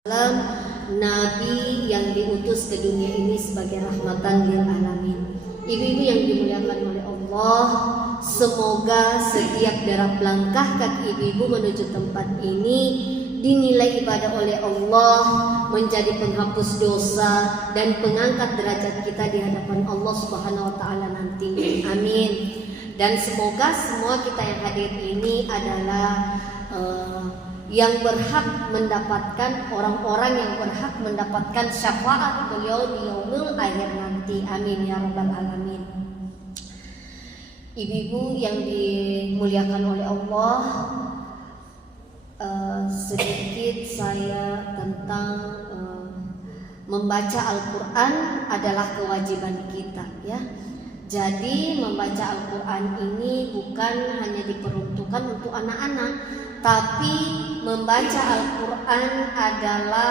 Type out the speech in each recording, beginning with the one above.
Wasallam, Nabi yang diutus ke dunia ini sebagai rahmatan lil alamin. Ibu-ibu yang dimuliakan oleh Allah, semoga setiap derap langkah kaki ibu-ibu menuju tempat ini dinilai ibadah oleh Allah, menjadi penghapus dosa dan pengangkat derajat kita di hadapan Allah Subhanahu wa taala nanti. Amin. Dan semoga semua kita yang hadir ini adalah yang berhak mendapatkan, orang-orang yang berhak mendapatkan syafaat beliau di yaumul akhir nanti. Amin ya rabbal alamin. Ibu-ibu yang dimuliakan oleh Allah, sedikit saya tentang membaca Al-Quran adalah kewajiban kita, ya. Jadi membaca Al-Quran ini bukan hanya diperuntukkan untuk anak-anak, tapi membaca Al-Quran adalah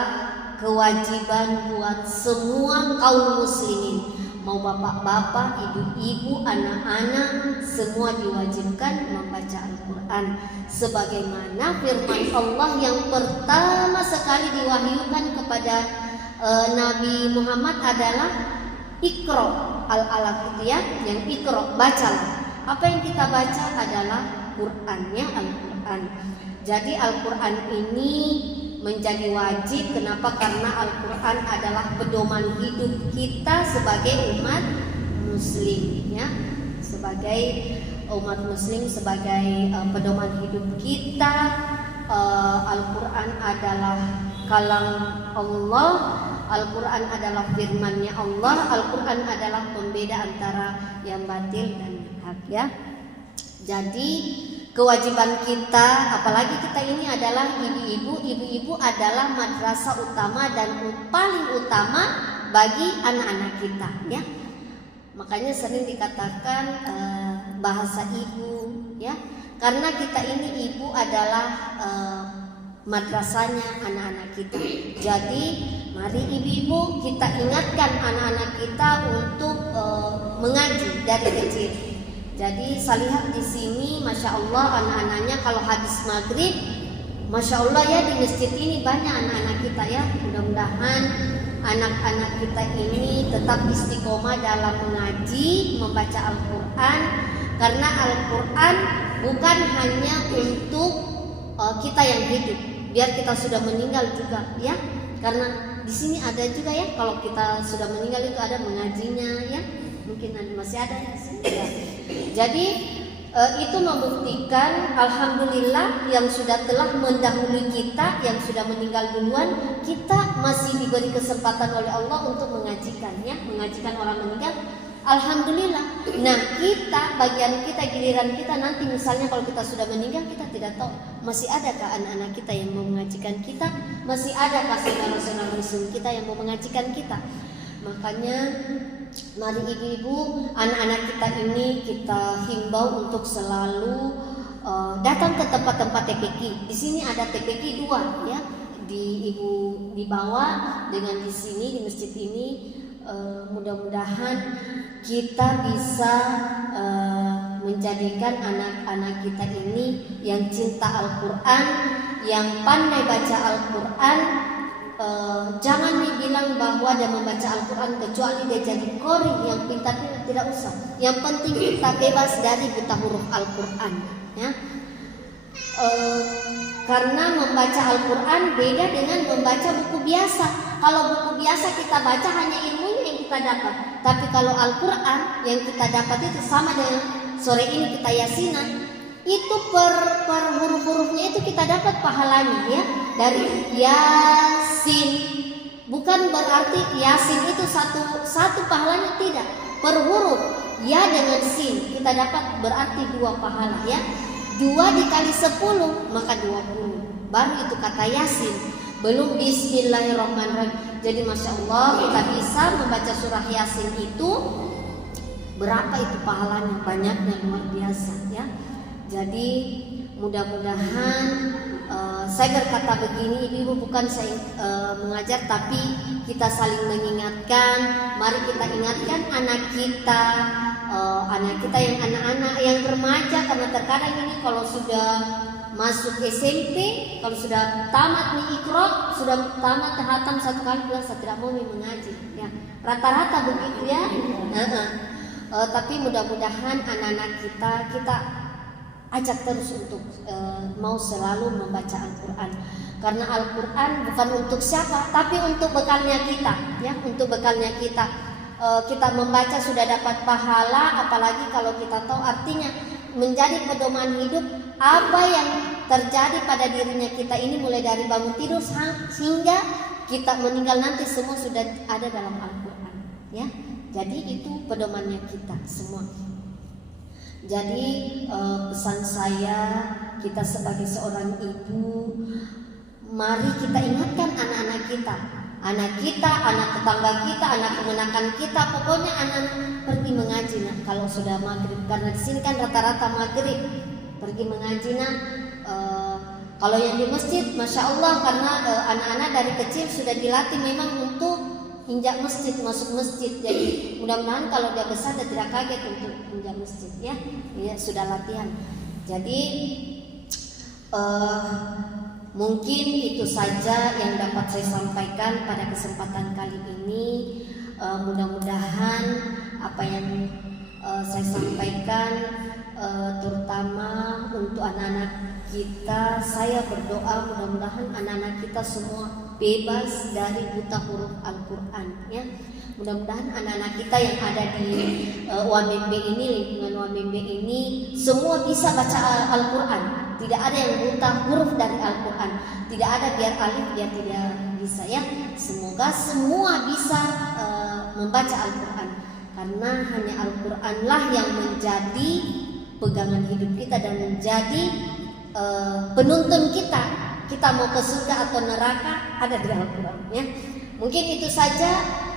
kewajiban buat semua kaum muslimin. Mau bapak-bapak, ibu-ibu, anak-anak, semua diwajibkan membaca Al-Quran. Sebagaimana firman Allah yang pertama sekali diwahyukan kepada Nabi Muhammad adalah Iqra al-alaq itu, ya, yang Iqra, bacalah. Apa yang kita baca adalah Qur'annya, Al-Quran. Jadi Al-Quran ini menjadi wajib. Kenapa? Karena Al-Quran adalah pedoman hidup kita sebagai umat muslim, ya. Sebagai umat muslim, sebagai pedoman hidup kita. Al-Quran adalah kalam Allah, Al-Quran adalah firman-Nya Allah, Al-Quran adalah pembeda antara yang batil dan yang hak, ya. Jadi kewajiban kita, apalagi kita ini adalah ibu-ibu adalah madrasah utama dan paling utama bagi anak-anak kita, ya. Makanya sering dikatakan bahasa ibu, ya. Karena kita ini ibu adalah madrasahnya anak-anak kita. Jadi mari ibu-ibu kita ingatkan anak-anak kita untuk mengaji dari kecil. Jadi saya lihat di sini, masya Allah, anak-anaknya kalau habis maghrib, masya Allah, ya, di masjid ini banyak anak-anak kita, ya. Mudah-mudahan anak-anak kita ini tetap istiqomah dalam mengaji, membaca Al-Quran, karena Al-Quran bukan hanya untuk kita yang hidup, biar kita sudah meninggal juga, ya. Karena di sini ada juga, ya, kalau kita sudah meninggal itu ada mengajinya, ya. Mungkin masih ada di sini, ya. Jadi itu membuktikan alhamdulillah yang sudah telah mendahului kita, yang sudah meninggal duluan, kita masih diberi kesempatan oleh Allah untuk mengajikannya, mengajikan orang meninggal. Alhamdulillah. Nah, kita, bagian kita, giliran kita nanti, misalnya kalau kita sudah meninggal, kita tidak tahu masih adakah anak-anak kita yang mau mengajikan kita, masih adakah saudara-saudara muslim kita yang mau mengajikan kita. Makanya mari ibu-ibu, anak-anak kita ini kita himbau untuk selalu datang ke tempat-tempat TPQ. Di sini ada TPQ 2, ya, di bawah dengan di sini di masjid ini. Mudah-mudahan kita bisa menjadikan anak-anak kita ini yang cinta Al-Quran, yang pandai baca Al-Quran. Jangan dibilang bahwa dia membaca Al-Quran kecuali dia jadi qori yang pintar, tidak usah. Yang penting kita bebas dari buta huruf Al-Quran, ya. Karena membaca Al-Quran beda dengan membaca buku biasa. Kalau buku biasa kita baca hanya ilmunya yang kita dapat, tapi kalau Al-Quran yang kita dapat itu sama dengan sore ini kita yasinan, itu per huruf-hurufnya itu kita dapat pahalanya, ya. Dari Yasin, bukan berarti Yasin itu satu pahalanya, tidak. Per huruf ya dengan sin kita dapat berarti 2 pahala, ya. 2 dikali 10 maka 20. Baru itu kata Yasin, belum Bismillahirrahmanirrahim. Jadi masya Allah, kita bisa membaca surah Yasin itu berapa itu pahalanya, banyaknya, luar biasa, ya. Jadi mudah-mudahan saya berkata begini, ibu bukan saya mengajar, tapi kita saling mengingatkan. Mari kita ingatkan anak kita yang anak-anak, yang remaja, karena terkadang ini kalau sudah masuk SMP, kalau sudah tamat nih Iqra, sudah tamat hatam 1 kali bilang saya tidak mau mengaji. Ya, rata-rata begitu ya. Tapi mudah-mudahan anak-anak kita ajak terus untuk mau selalu membaca Al-Quran, karena Al-Quran bukan untuk siapa, tapi untuk bekalnya kita, ya, untuk bekalnya kita. Kita membaca sudah dapat pahala, apalagi kalau kita tahu artinya menjadi pedoman hidup apa yang terjadi pada dirinya kita ini, mulai dari bangun tidur sehingga kita meninggal nanti, semua sudah ada dalam Al-Quran, ya. Jadi itu pedomannya kita semua. Jadi pesan saya, kita sebagai seorang ibu, mari kita ingatkan anak-anak kita, anak tetangga kita, anak kemenakan kita, pokoknya anak pergi mengaji. Nah, kalau sudah maghrib, karena di sini kan rata-rata maghrib, pergi mengaji. Nah, kalau yang di masjid, masya Allah, karena anak-anak dari kecil sudah dilatih memang untuk injak masjid, masuk masjid. Jadi mudah-mudahan kalau dia besar dia tidak kaget untuk injak masjid, ya. Ya, sudah latihan. Jadi mungkin itu saja yang dapat saya sampaikan pada kesempatan kali ini. Mudah-mudahan apa yang saya sampaikan, terutama untuk anak-anak kita, saya berdoa mudah-mudahan anak-anak kita semua bebas dari buta huruf Al-Quran, ya. Mudah-mudahan anak-anak kita yang ada di UAMB ini, lingkungan UAMB ini, semua bisa baca Al-Quran. Tidak ada yang buta huruf dari Al-Quran. Tidak ada biar alif dia tidak bisa, ya. Semoga semua bisa membaca Al-Quran, karena hanya Al-Quranlah yang menjadi pegangan hidup kita dan menjadi penuntun kita. Kita mau ke surga atau neraka ada di Al-Quran, ya. Mungkin itu saja.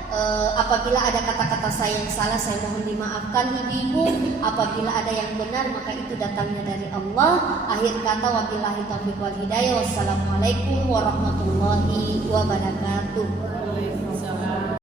Apabila ada kata-kata saya yang salah, saya mohon dimaafkan ibu-ibu. Apabila ada yang benar, maka itu datangnya dari Allah. Akhir kata, wabillahi taufiq wal hidayah. Wassalamualaikum warahmatullahi wabarakatuh.